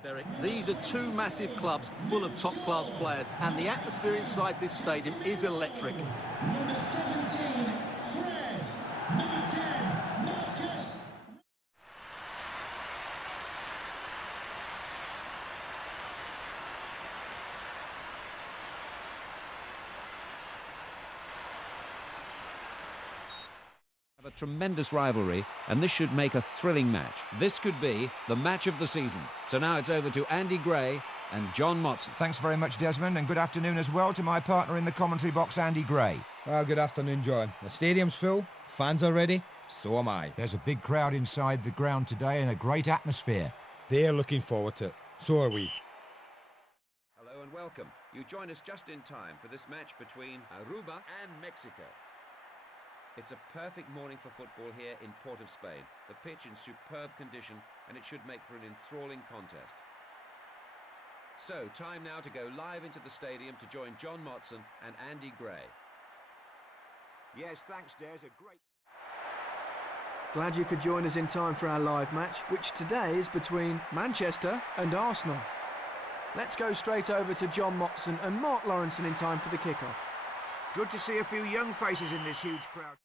Derek, these are two massive clubs full of top-class players, and the atmosphere inside this stadium is electric. Number 17, Fred. Number 10, Marcus. A tremendous rivalry, and this should make a thrilling match. This could be the match of the season. So now it's over to Andy Gray and John Motson. Thanks very much, Desmond, and good afternoon as well to my partner in the commentary box, Andy Gray. Well, good afternoon, John. The stadium's full, fans are ready, so am I. There's a big crowd inside the ground today and a great atmosphere. They're looking forward to it. So are we. Hello and welcome. You join us just in time for this match between Aruba and Mexico. It's a perfect morning for football here in Port of Spain. The pitch in superb condition, and it should make for an enthralling contest. So, time now to go live into the stadium to join John Motson and Andy Gray. Yes, thanks, Des. A great... Glad you could join us in time for our live match, which today is between Manchester and Arsenal. Let's go straight over to John Motson and Mark Lawrenson in time for the kickoff. Good to see a few young faces in this huge crowd.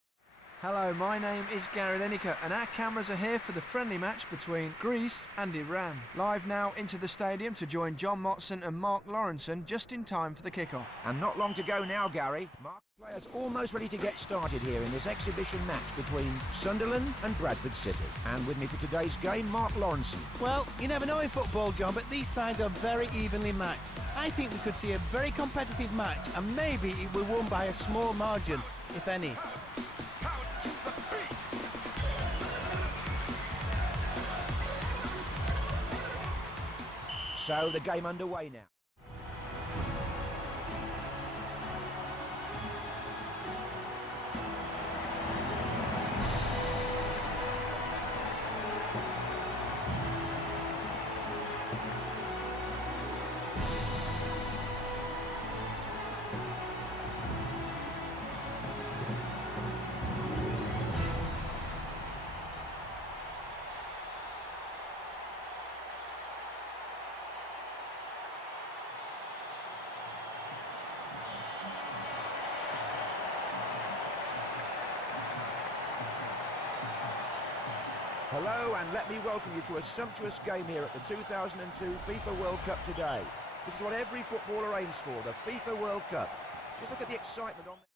Hello, my name is Gary Lineker and our cameras are here for the friendly match between Greece and Iran. Live now into the stadium to join John Motson and Mark Lawrenson just in time for the kickoff. And not long to go now, Gary. Mark, players almost ready to get started here in this exhibition match between Sunderland and Bradford City. And with me for today's game, Mark Lawrenson. Well, you never know in football, John, but these sides are very evenly matched. I think we could see a very competitive match, and maybe it will won by a small margin, if any. So the game underway now. Hello, and let me welcome you to a sumptuous game here at the 2002 FIFA World Cup today. This is what every footballer aims for, the FIFA World Cup. Just look at the excitement on there.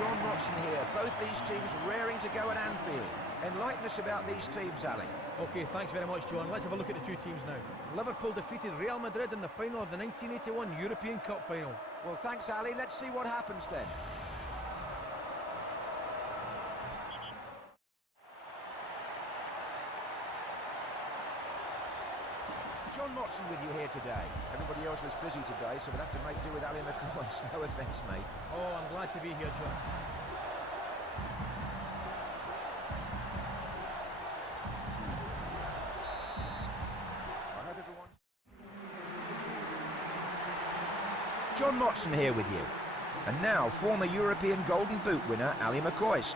John Motson here, both these teams raring to go at Anfield. Enlighten us about these teams, Ali. OK, thanks very much, John. Let's have a look at the two teams now. Liverpool defeated Real Madrid in the final of the 1981 European Cup final. Well, thanks, Ali. Let's see what happens then. John Motson with you here today. Everybody else was busy today, so we'll have to make do with Ali McCoy. No offence, mate. Oh, I'm glad to be here, John. I hope everyone... John Motson here with you. And now, former European Golden Boot winner, Ali McCoy.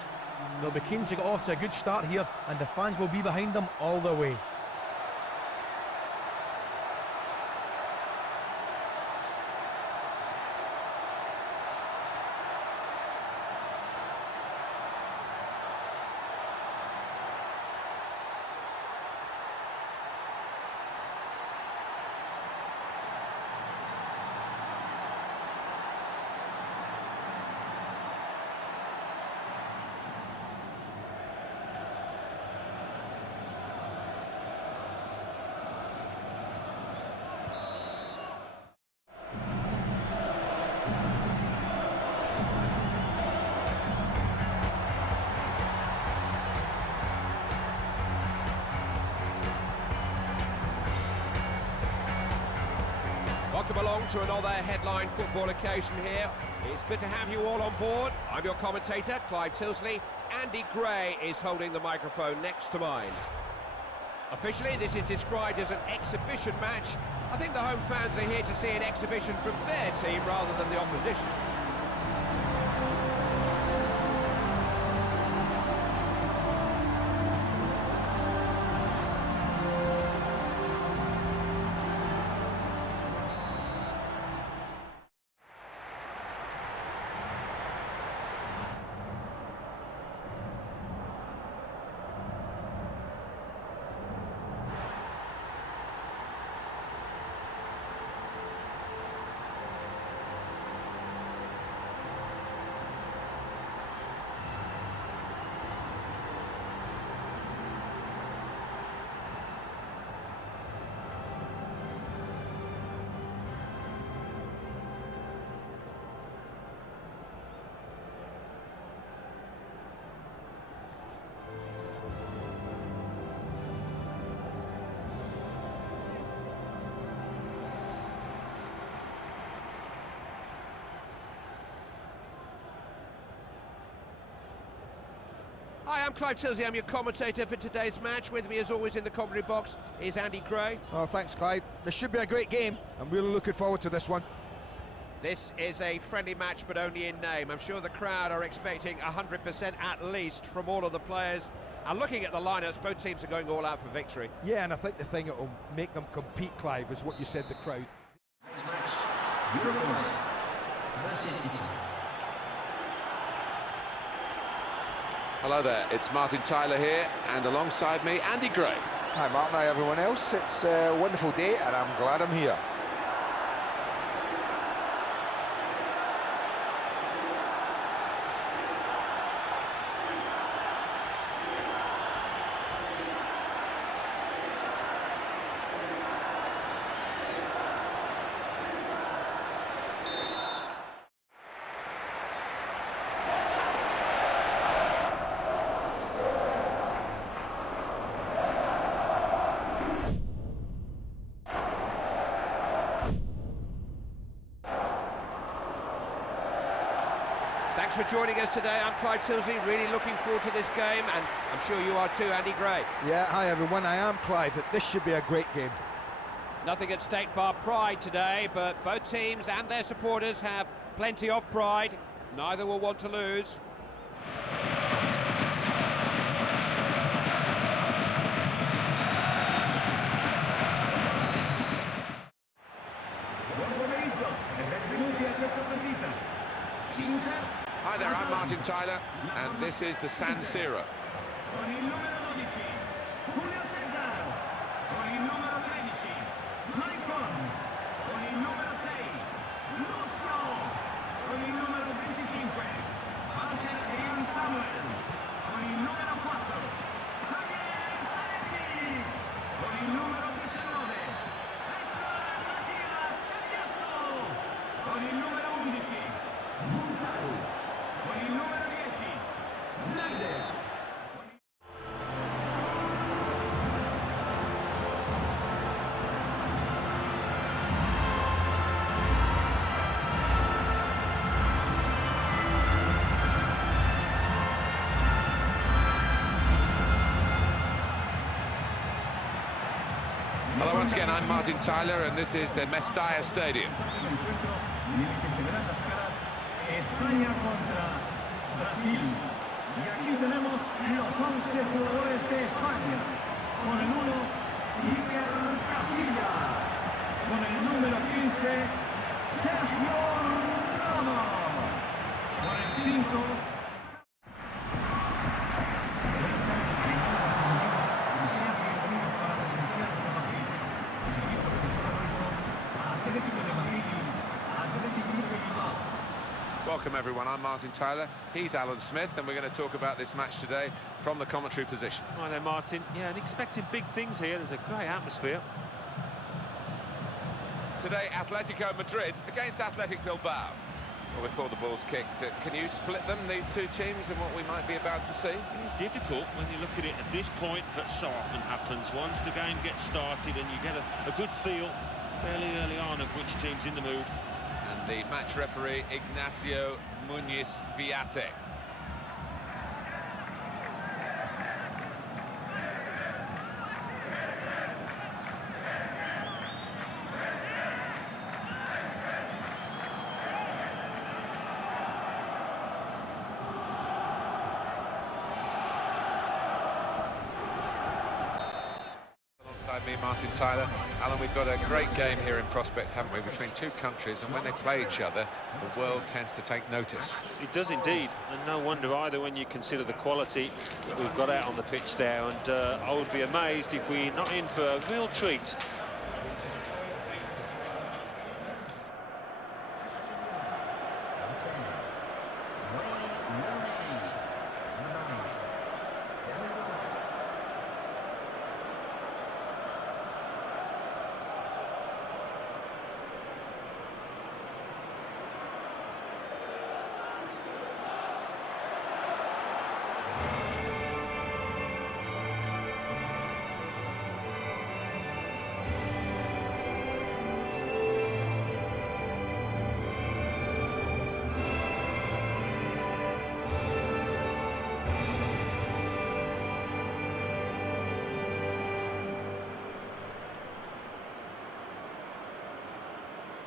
They'll be keen to get off to a good start here, and the fans will be behind them all the way. Welcome along to another headline football occasion here. It's good to have you all on board. I'm your commentator, Clive Tilsley. Andy Gray is holding the microphone next to mine. Officially, this is described as an exhibition match. I think the home fans are here to see an exhibition from their team rather than the opposition. Hi, I'm Clive Tilsley, I'm your commentator for today's match. With me, as always, in the commentary box is Andy Gray. Oh, thanks, Clyde. This should be a great game. I'm really looking forward to this one. This is a friendly match, but only in name. I'm sure the crowd are expecting 100% at least from all of the players. And looking at the lineups, both teams are going all out for victory. Yeah, and I think the thing that will make them compete, Clive, is what you said, the crowd. Next match, Uruguay versus Italy. Hello there, it's Martin Tyler here, and alongside me, Andy Gray. Hi Martin, hi everyone else. It's a wonderful day and I'm glad I'm here. Thanks for joining us today. I'm Clive Tilsley, really looking forward to this game, and I'm sure you are too, Andy Gray. Yeah, hi everyone, I am Clive. This should be a great game. Nothing at stake bar pride today, but both teams and their supporters have plenty of pride. Neither will want to lose. Hi there, I'm Martin Tyler, and this is the San Siro. Hello once again, I'm Martin Tyler, and this is the Mestalla Stadium. España contra Brasil. Y aquí tenemos los 11 jugadores de España. Con el 1, Iker Casillas. Con el número 15, Sergio Ramos. Con el 5, Welcome everyone, I'm Martin Tyler, he's Alan Smith, and we're going to talk about this match today from the commentary position. Hi there Martin, yeah, and expecting big things here. There's a great atmosphere. Today, Atletico Madrid against Athletic Bilbao. Well, before the ball's kicked, can you split them, these two teams, and what we might be about to see? It's difficult when you look at it at this point, but so often happens. Once the game gets started and you get a good feel fairly early on of which team's in the mood. And the match referee, Ignacio Muñiz Viate. Alongside me, Martin Tyler. Alan, we've got a great game here in prospect, haven't we, between two countries, and when they play each other, the world tends to take notice. It does indeed, and no wonder either when you consider the quality that we've got out on the pitch there, and I would be amazed if we're not in for a real treat.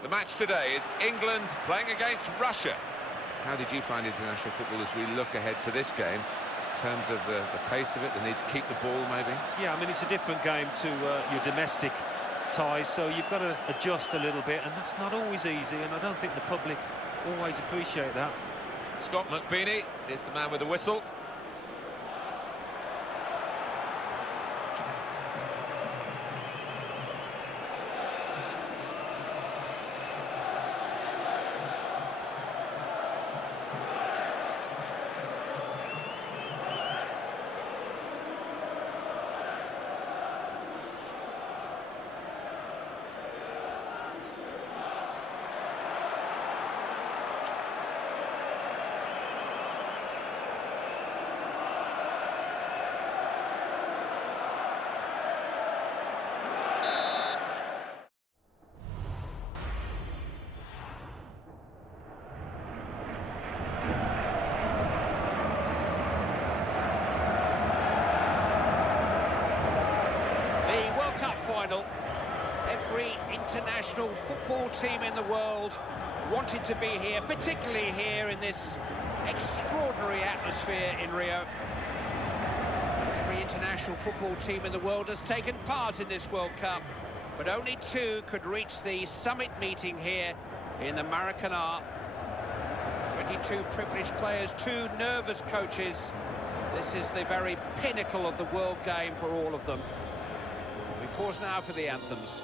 The match today is England playing against Russia. How did you find international football as we look ahead to this game? In terms of the pace of it, the need to keep the ball, maybe? Yeah, I mean, it's a different game to your domestic ties, so you've got to adjust a little bit, and that's not always easy, and I don't think the public always appreciate that. Scott McBeanie is the man with the whistle. Every international football team in the world wanted to be here, particularly here in this extraordinary atmosphere in Rio. Every international football team in the world has taken part in this World Cup, but only two could reach the summit meeting here in the Maracanã. 22 privileged players, 2 nervous coaches. This is the very pinnacle of the world game for all of them. We pause now for the anthems.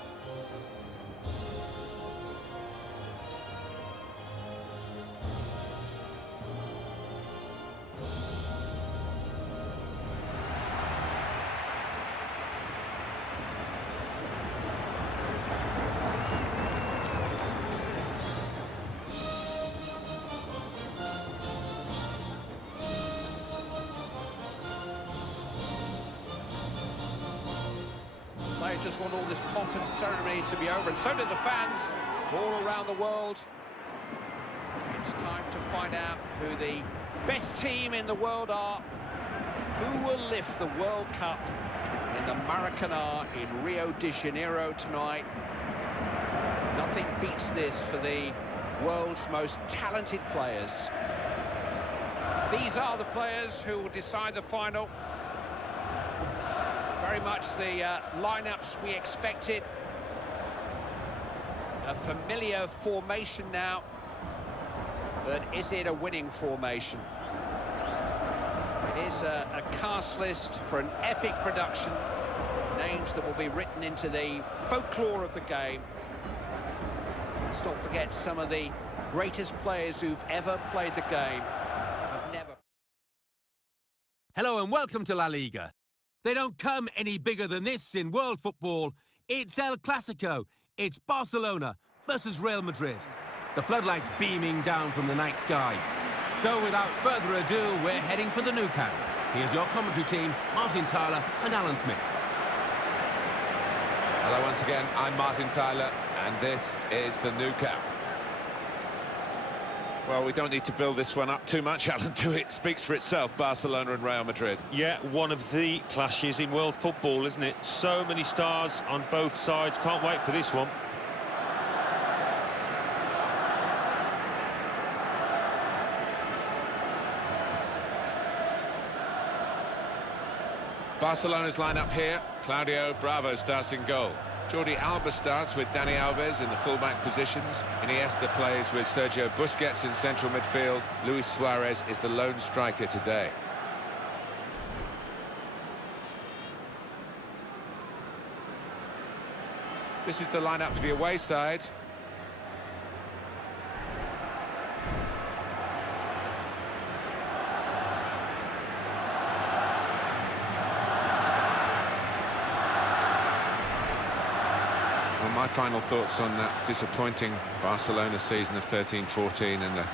They just want all this pomp and ceremony to be over, and so do the fans all around the world. It's time to find out who the best team in the world are. Who will lift the World Cup in the Maracanã in Rio de Janeiro tonight? Nothing beats this for the world's most talented players. These are the players who will decide the final. Very much the lineups we expected. A familiar formation now, but is it a winning formation? It is a cast list for an epic production. Names that will be written into the folklore of the game. Let's not forget some of the greatest players who've ever played the game have never. Hello and welcome to La Liga. They don't come any bigger than this in world football. It's El Clasico. It's Barcelona versus Real Madrid. The floodlights beaming down from the night sky. So without further ado, we're heading for the Nou Camp. Here's your commentary team, Martin Tyler and Alan Smith. Hello once again, I'm Martin Tyler, and this is the Nou Camp. Well, we don't need to build this one up too much, Alan, do it? Speaks for itself, Barcelona and Real Madrid. Yeah, one of the clashes in world football, isn't it? So many stars on both sides. Can't wait for this one. Barcelona's line-up here. Claudio Bravo starts in goal. Jordi Alba starts with Dani Alves in the full-back positions. Iniesta plays with Sergio Busquets in central midfield. Luis Suarez is the lone striker today. This is the lineup for the away side. Well, my final thoughts on that disappointing Barcelona season of 13-14 and the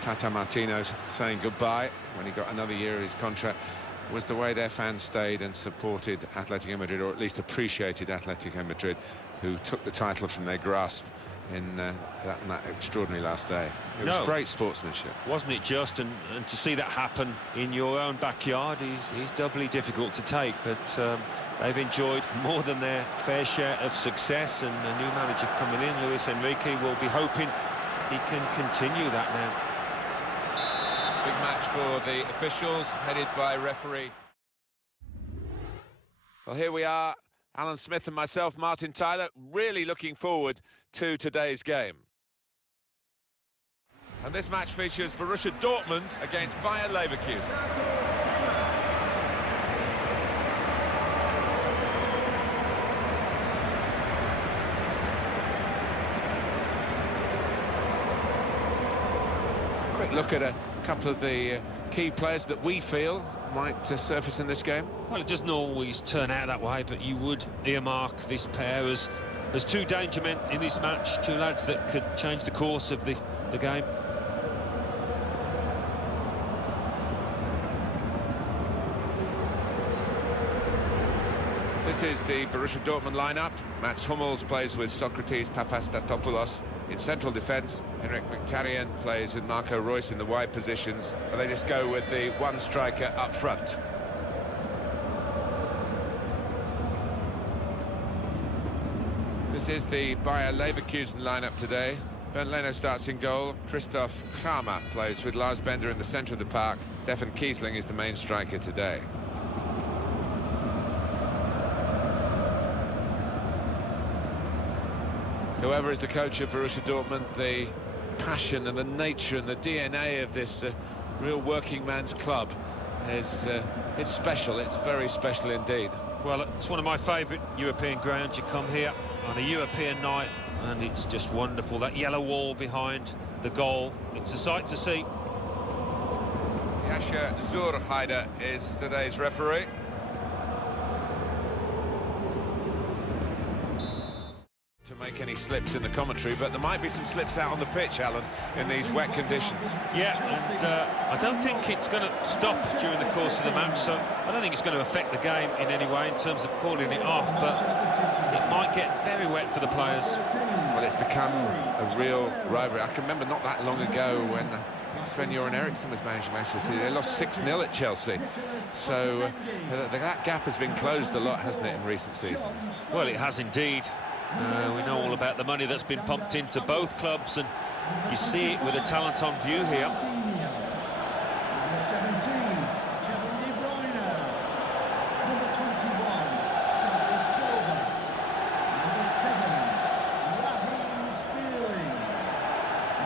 Tata Martino saying goodbye when he got another year of his contract was the way their fans stayed and supported Atletico Madrid, or at least appreciated Atletico Madrid, who took the title from their grasp in that extraordinary last day. It was No. great sportsmanship. Wasn't it just? And to see that happen in your own backyard is doubly difficult to take, but they've enjoyed more than their fair share of success, and a new manager coming in, Luis Enrique, will be hoping he can continue that now. Big match for the officials, headed by referee. Well, here we are, Alan Smith and myself, Martin Tyler, really looking forward to today's game. And this match features Borussia Dortmund against Bayer Leverkusen. Quick look at a couple of the key players that we feel might surface in this game. Well, it doesn't always turn out that way, but you would earmark this pair as two danger men in this match, two lads that could change the course of the game. This is the Borussia Dortmund lineup. Mats Hummels plays with Socrates Papastatopoulos. In central defence, Henrik Mkhitaryan plays with Marco Reus in the wide positions. And they just go with the one striker up front. This is the Bayer Leverkusen lineup today. Bernd Leno starts in goal. Christoph Kramer plays with Lars Bender in the centre of the park. Stefan Kiesling is the main striker today. Whoever is the coach of Borussia Dortmund, the passion and the nature and the DNA of this real working man's club is it's special. It's very special indeed. Well, it's one of my favourite European grounds. You come here on a European night and it's just wonderful. That yellow wall behind the goal, it's a sight to see. Jascha Zurheider is today's referee. To make any slips in the commentary, but there might be some slips out on the pitch, Alan, in these wet conditions. Yeah, and I don't think it's going to stop during the course of the match, so I don't think it's going to affect the game in any way in terms of calling it off, but it might get very wet for the players. Well, it's become a real rivalry. I can remember not that long ago when Sven-Göran Eriksson was managing Manchester City. They lost 6-0 at Chelsea. So that gap has been closed a lot, hasn't it, in recent seasons? Well, it has indeed. We know all about the money that's been pumped into both clubs, and you see it with the talent on view here. Number 17, Kevin De Bruyne. Number 21, David Silva. Number 7, Raheem Sterling.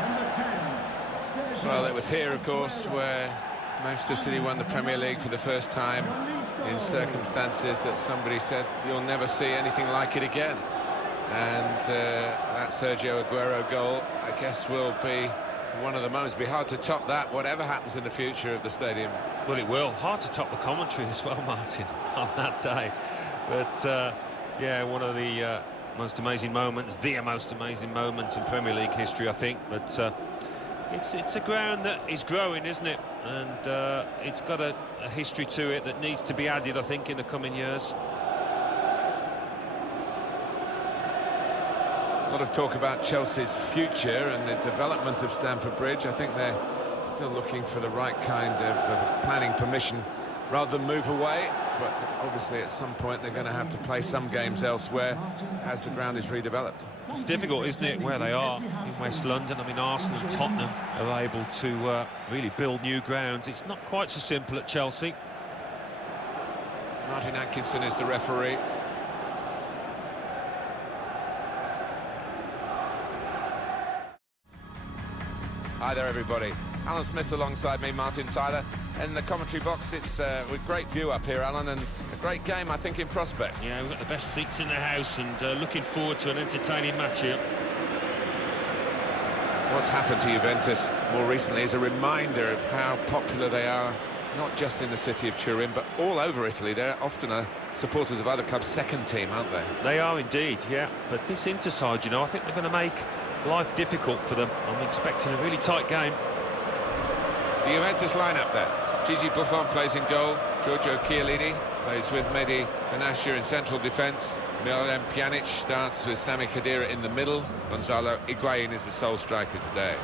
Number 10, Sergio. Well, it was here, of course, where Manchester City won the Premier League for the first time in circumstances that somebody said you'll never see anything like it again. And that Sergio Aguero goal, I guess, will be one of the moments. It'll be hard to top that, whatever happens in the future of the stadium. Well, it will. Hard to top the commentary as well, Martin, on that day. But, yeah, one of the most amazing moments, the most amazing moment in Premier League history, I think. But it's a ground that is growing, isn't it? And it's got a history to it that needs to be added, I think, in the coming years. A lot of talk about Chelsea's future and the development of Stamford Bridge. I think they're still looking for the right kind of planning permission rather than move away. But obviously at some point they're going to have to play some games elsewhere as the ground is redeveloped. It's difficult, isn't it, where they are in West London? I mean, Arsenal and Tottenham are able to really build new grounds. It's not quite so simple at Chelsea. Martin Atkinson is the referee. Hi there, everybody. Alan Smith alongside me, Martin Tyler. In the commentary box, it's a great view up here, Alan, and a great game, I think, in prospect. Yeah, we've got the best seats in the house, and looking forward to an entertaining match here. What's happened to Juventus more recently is a reminder of how popular they are, not just in the city of Turin, but all over Italy. They're often supporters of other clubs' second team, aren't they? They are indeed, yeah. But this Inter side, you know, I think they're going to make life difficult for them. I'm expecting a really tight game. The Juventus lineup then. Gigi Buffon plays in goal. Giorgio Chiellini, plays with Mehdi Finesse in central defence. Miralem Pjanic starts with Sami Khedira in the middle. Gonzalo Higuain is the sole striker today.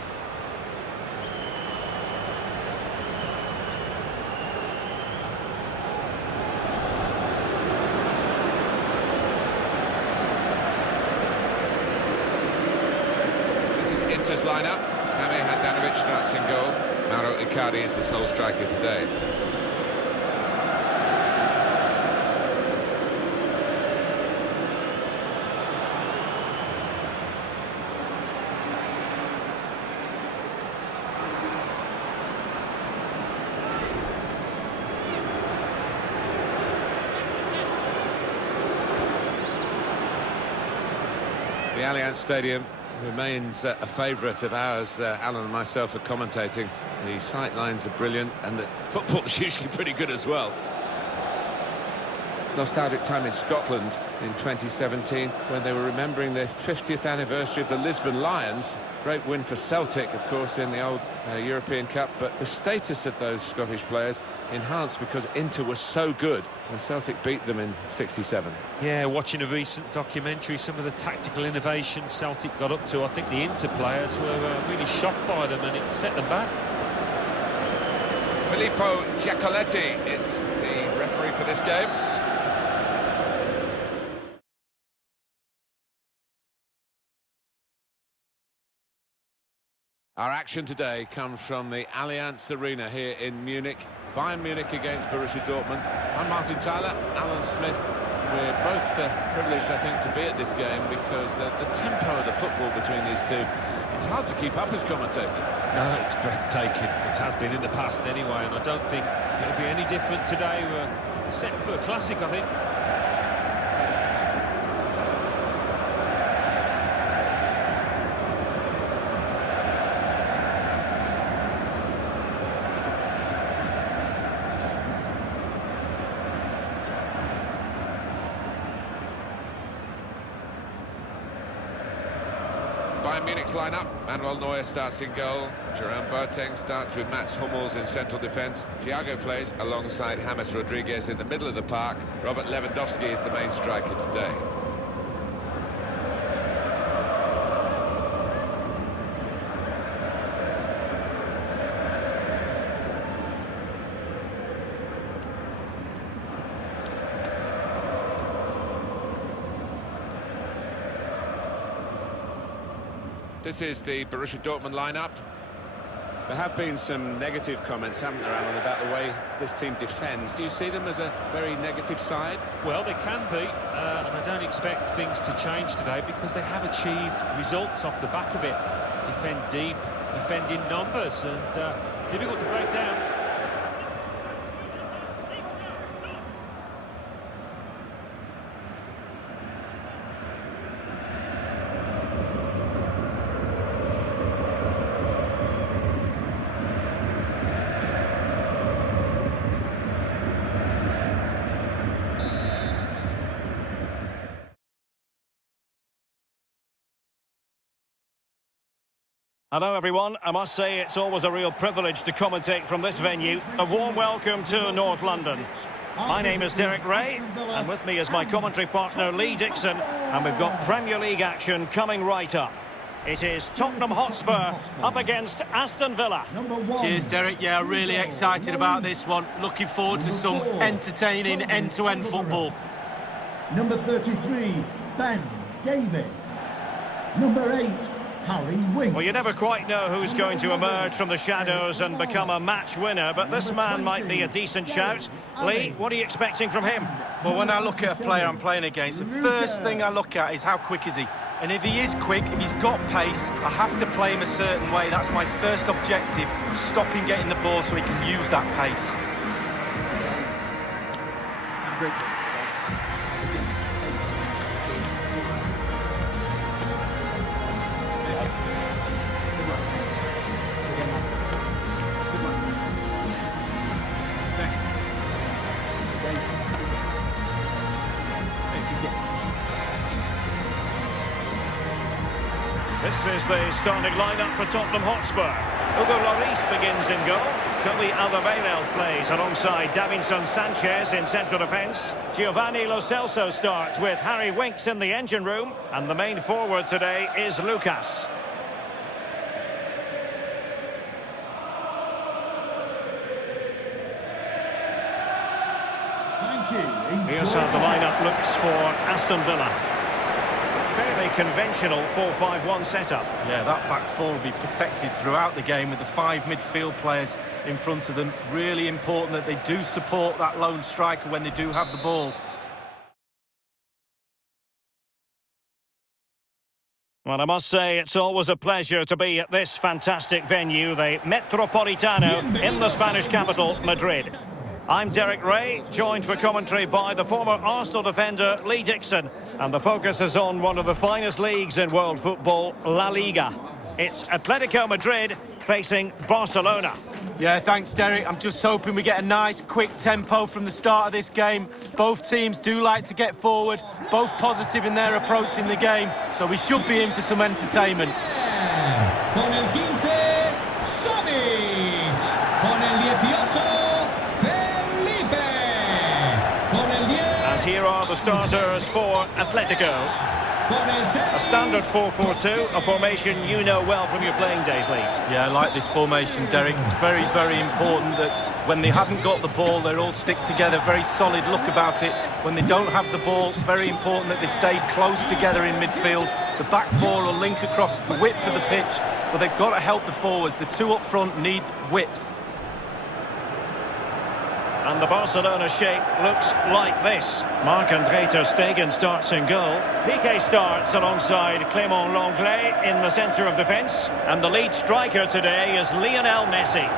This is Inter's lineup. Sami Handanovic starts in goal. Mauro Icardi is the sole striker today. The Allianz Stadium remains a favourite of ours. Alan and myself are commentating. The sight lines are brilliant and the football's usually pretty good as well. Nostalgic time in Scotland in 2017 when they were remembering their 50th anniversary of the Lisbon Lions. Great win for Celtic, of course, in the old European Cup, but the status of those Scottish players enhanced because Inter was so good when Celtic beat them in '67. Yeah, watching a recent documentary, some of the tactical innovations Celtic got up to, I think the Inter players were really shocked by them and it set them back. Filippo Giacoletti is the referee for this game. Our action today comes from the Allianz Arena here in Munich. Bayern Munich against Borussia Dortmund. I'm Martin Tyler, Alan Smith. We're both privileged, I think, to be at this game because the tempo of the football between these two, it's hard to keep up as commentators. No, it's breathtaking. It has been in the past anyway, and I don't think it'll be any different today. We're set for a classic, I think. Bayern Munich's lineup. Manuel Neuer starts in goal. Jerome Boateng starts with Mats Hummels in central defence. Thiago plays alongside James Rodriguez in the middle of the park. Robert Lewandowski is the main striker today. This is the Borussia Dortmund lineup. There have been some negative comments, haven't there, Alan, about the way this team defends. Do you see them as a very negative side? Well, they can be, and I don't expect things to change today because they have achieved results off the back of it. Defend deep, defend in numbers, and difficult to break down. Hello everyone, I must say it's always a real privilege to commentate from this venue. A warm welcome to North London. My name is Derek Ray, and with me is my commentary partner Lee Dixon, and we've got Premier League action coming right up. It is Tottenham Hotspur up against Aston Villa. Cheers Derek, yeah, really excited about this one. Looking forward to some entertaining end-to-end football. Number 33, Ben Davies. Number 8, Harry Winks. Well, you never quite know who's going to emerge from the shadows and become a match winner, but this man might be a decent shout. Lee, what are you expecting from him? Well, when I look at a player I'm playing against, the first thing I look at is how quick is he. And if he is quick, if he's got pace, I have to play him a certain way. That's my first objective, stop him getting the ball so he can use that pace. This is the starting lineup for Tottenham Hotspur. Hugo Lloris begins in goal. Toby Alderweireld plays alongside Davinson Sanchez in central defence. Giovanni Lo Celso starts with Harry Winks in the engine room. And the main forward today is Lucas. Thank you. Here's how the lineup looks for Aston Villa. Fairly conventional 4-5-1 setup. Yeah, that back four will be protected throughout the game with the 5 midfield players in front of them. Really important that they do support that lone striker when they do have the ball. Well, I must say it's always a pleasure to be at this fantastic venue, the Metropolitano in the Spanish capital, Madrid. I'm Derek Ray, joined for commentary by the former Arsenal defender Lee Dixon. And the focus is on one of the finest leagues in world football, La Liga. It's Atletico Madrid facing Barcelona. Yeah, thanks, Derek. I'm just hoping we get a nice, quick tempo from the start of this game. Both teams do like to get forward, both positive in their approach in the game, so we should be in for some entertainment. Con el 15, Savic. Con el 18, and here are the starters for Atletico. A standard 4-4-2, a formation you know well from your playing days, Lee. Yeah, I like this formation, Derek. It's very, very important that when they haven't got the ball, they all stick together. Very solid look about it. When they don't have the ball, very important that they stay close together in midfield. The back four will link across the width of the pitch, but they've got to help the forwards. The two up front need width. And the Barcelona shape looks like this. Marc-André ter Stegen starts in goal. Piqué starts alongside Clément Lenglet in the centre of defence. And the lead striker today is Lionel Messi.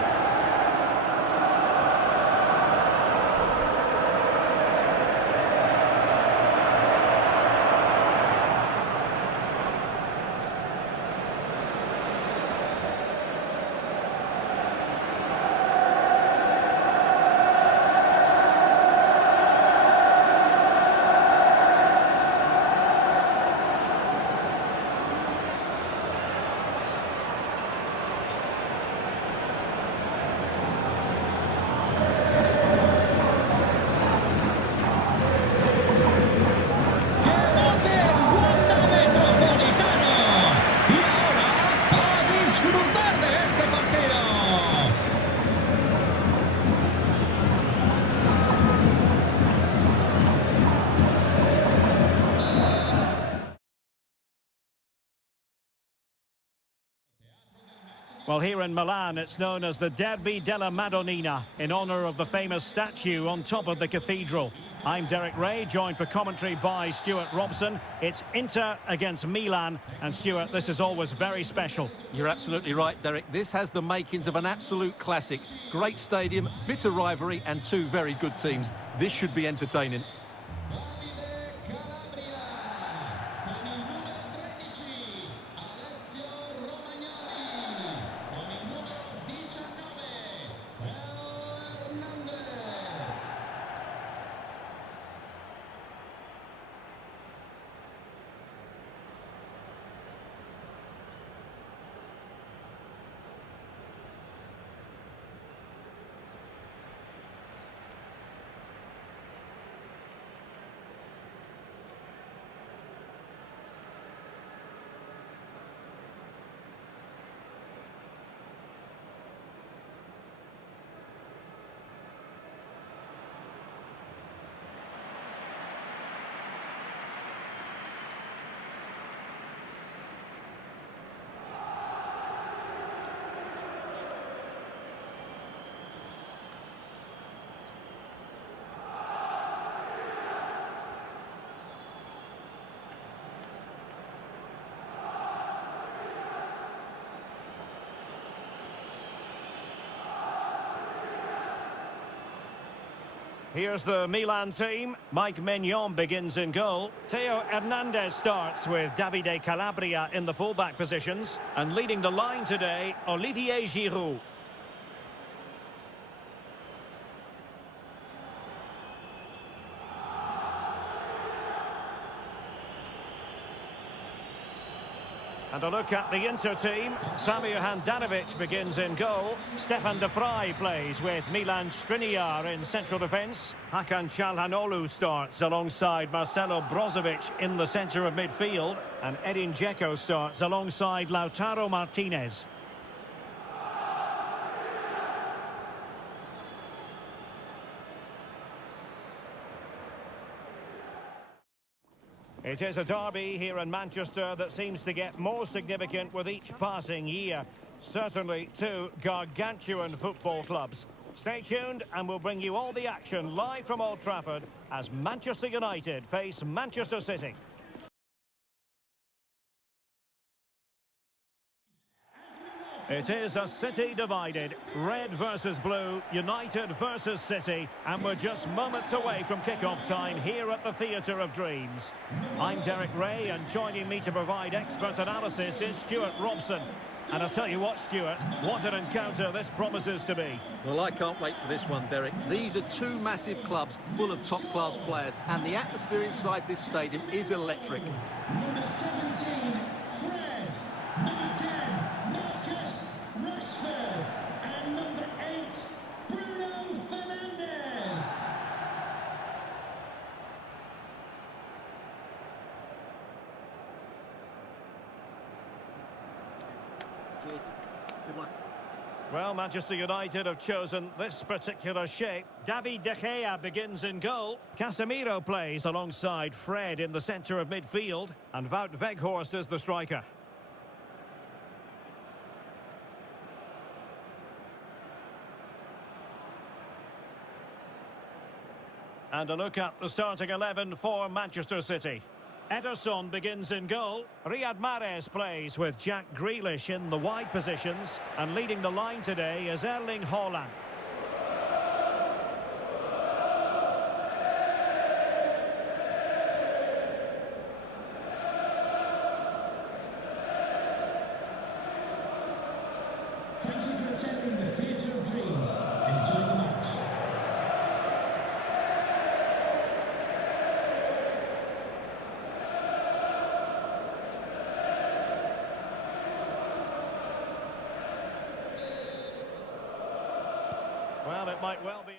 Well, here in Milan, it's known as the Derby della Madonnina, in honour of the famous statue on top of the cathedral. I'm Derek Ray, joined for commentary by Stuart Robson. It's Inter against Milan, and Stuart, this is always very special. You're absolutely right, Derek. This has the makings of an absolute classic. Great stadium, bitter rivalry, and two very good teams. This should be entertaining. Here's the Milan team. Mike Maignan begins in goal. Theo Hernandez starts with Davide Calabria in the fullback positions. And leading the line today, Olivier Giroud. And a look at the Inter team. Samir Handanovic begins in goal. Stefan de Vrij plays with Milan Skriniar in central defence. Hakan Çalhanoğlu starts alongside Marcelo Brozovic in the centre of midfield. And Edin Dzeko starts alongside Lautaro Martinez. It is a derby here in Manchester that seems to get more significant with each passing year. Certainly two gargantuan football clubs. Stay tuned and we'll bring you all the action live from Old Trafford as Manchester United face Manchester City. It is a City divided. Red versus blue, United versus City. And we're just moments away from kick-off time here at the Theatre of Dreams. I'm Derek Ray, and joining me to provide expert analysis is Stuart Robson. And I'll tell you what, Stuart, what an encounter this promises to be. Well, I can't wait for this one, Derek. These are two massive clubs full of top-class players, and the atmosphere inside this stadium is electric. Number 17, Fred. Number 10, Marcus Rashford. And number 8, Bruno Fernandes. Cheers. Good luck. Well, Manchester United have chosen this particular shape. David De Gea begins in goal. Casemiro plays alongside Fred in the centre of midfield. And Wout Weghorst is the striker. And a look at the starting 11 for Manchester City. Ederson begins in goal. Riyad Mahrez plays with Jack Grealish in the wide positions. And leading the line today is Erling Haaland. Thank you for attending the Theatre of Dreams. Enjoy the match. Well, it might well be...